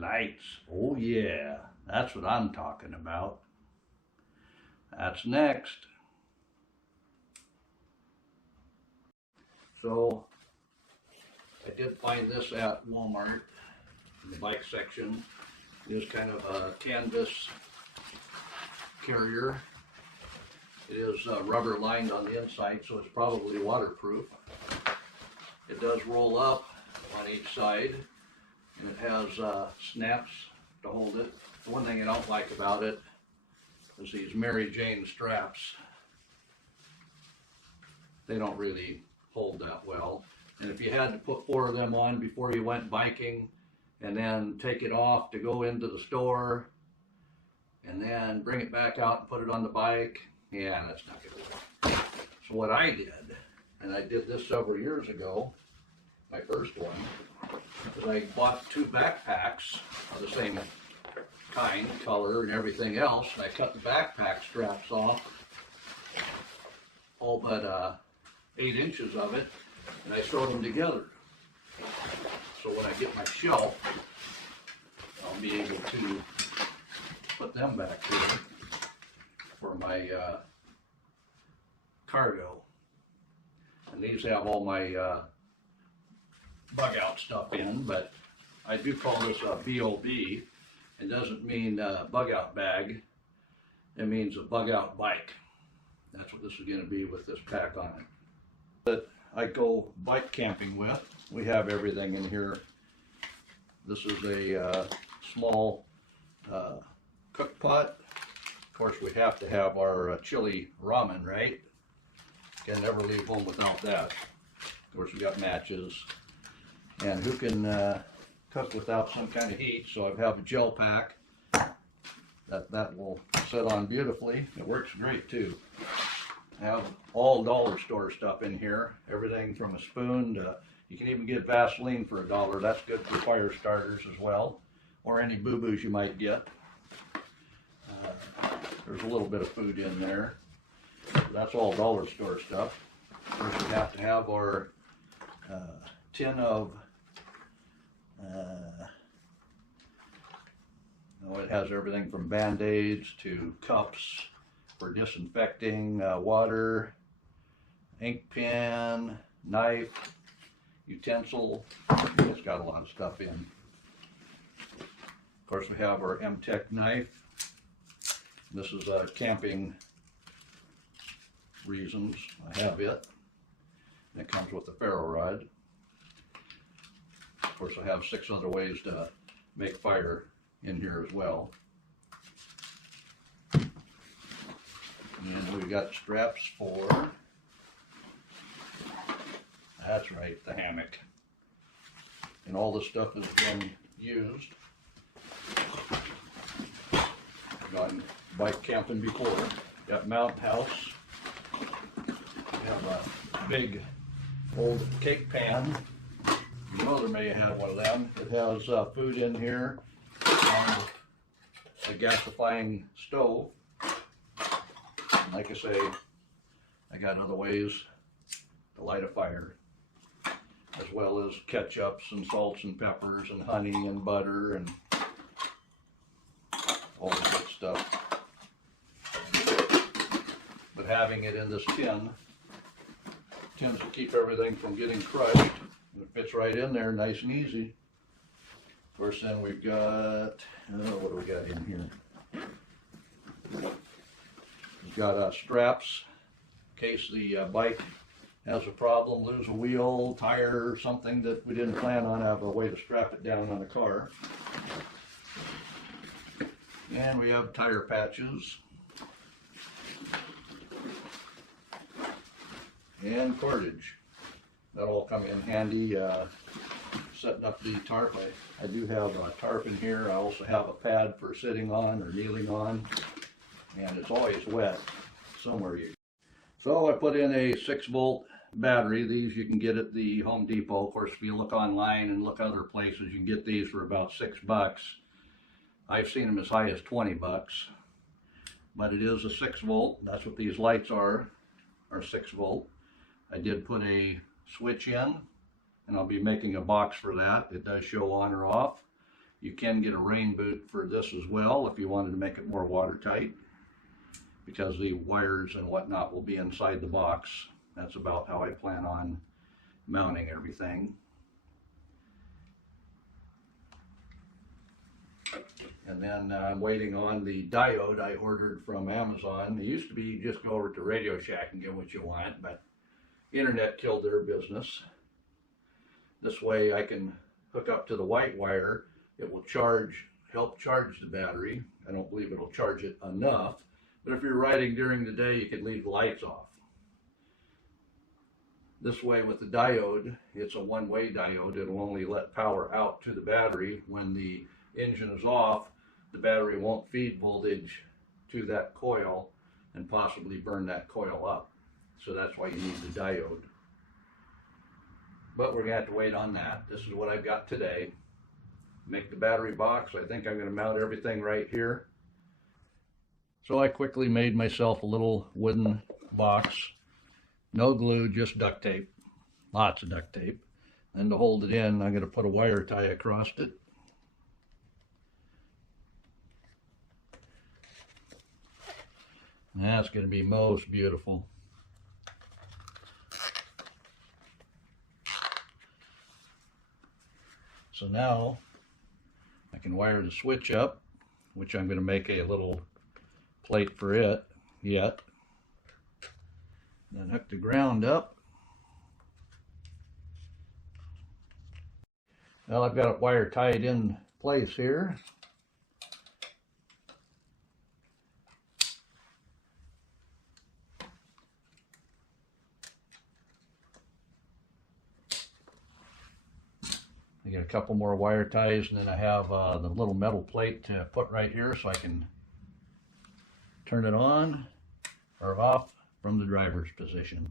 Lights. Oh yeah, that's what I'm talking about. That's next. So I did find this at Walmart in the bike section. It is kind of a canvas carrier. It is rubber lined on the inside, so it's probably waterproof. It does roll up on each side, and it has snaps to hold it. The one thing I don't like about it is these Mary Jane straps. They don't really hold that well. And if you had to put 4 of them on before you went biking, and then take it off to go into the store, and then bring it back out and put it on the bike, yeah, that's not gonna work. So what I did, and I did this several years ago, my first one, is I bought 2 backpacks of the same kind, color, and everything else, and I cut the backpack straps off, all but 8 inches of it, and I sewed them together. So when I get my shelf, I'll be able to put them back here for my cargo. And these have all my bug out stuff in, but I do call this a BOB. It doesn't mean bug out bag. It means a bug out bike. That's what this is going to be with this pack on it. That I go bike camping with. We have everything in here. This is a small cook pot. Of course, we have to have our chili ramen, right? Can never leave home without that. Of course, we got matches. And who can cook without some kind of heat? So I have a gel pack that will set on beautifully. It works great too. I have all dollar store stuff in here. Everything from a spoon to, you can even get Vaseline for $1. That's good for fire starters as well, or any boo-boos you might get. There's a little bit of food in there. That's all dollar store stuff. Of course, we have to have our tin of, it has everything from Band-Aids to cups for disinfecting, water, ink pen, knife, utensil. It's got a lot of stuff in. Of course, we have our M-Tech knife. This is camping reasons. I have it. And it comes with the ferro rod. Of course, I have 6 other ways to make fire in here as well. And we've got straps for, that's right, the hammock. And all this stuff has been used. I've gone bike camping before. Got Mountain House. We have a big old cake pan. Your mother may have had one of them. It has food in here and a gasifying stove. And like I say, I got other ways to light a fire, as well as ketchups and salts and peppers and honey and butter and all the good stuff. But having it in this tin tends to keep everything from getting crushed. It fits right in there, nice and easy. Of course, then we've got, what do we got in here? We've got straps in case the bike has a problem, lose a wheel, tire, something that we didn't plan on. I have a way to strap it down on the car. And we have tire patches. And cordage. That'll all come in handy setting up the tarp. I do have a tarp in here. I also have a pad for sitting on or kneeling on. And it's always wet somewhere. So I put in a 6-volt battery. These you can get at the Home Depot. Of course, if you look online and look other places, you can get these for about $6. I've seen them as high as $20. But it is a 6-volt. That's what these lights are 6-volt. I did put a switch in, and I'll be making a box for that. It does show on or off. You can get a rain boot for this as well if you wanted to make it more watertight, because the wires and whatnot will be inside the box. That's about how I plan on mounting everything. And then I'm waiting on the diode I ordered from Amazon. It used to be you just go over to Radio Shack and get what you want, but internet killed their business. This way I can hook up to the white wire. It will help charge the battery. I don't believe it'll charge it enough, but if you're riding during the day, you can leave the lights off. This way with the diode, it's a one-way diode. It'll only let power out to the battery. When the engine is off, the battery won't feed voltage to that coil and possibly burn that coil up. So that's why you need the diode. But we're gonna have to wait on that. This is what I've got today. Make the battery box. I think I'm gonna mount everything right here. So I quickly made myself a little wooden box. No glue, just duct tape. Lots of duct tape. And to hold it in, I'm gonna put a wire tie across it. And that's gonna be most beautiful. So now I can wire the switch up, which I'm going to make a little plate for it yet. Then hook the ground up. Well, I've got it wire tied in place here. I get a couple more wire ties, and then I have the little metal plate to put right here so I can turn it on or off from the driver's position.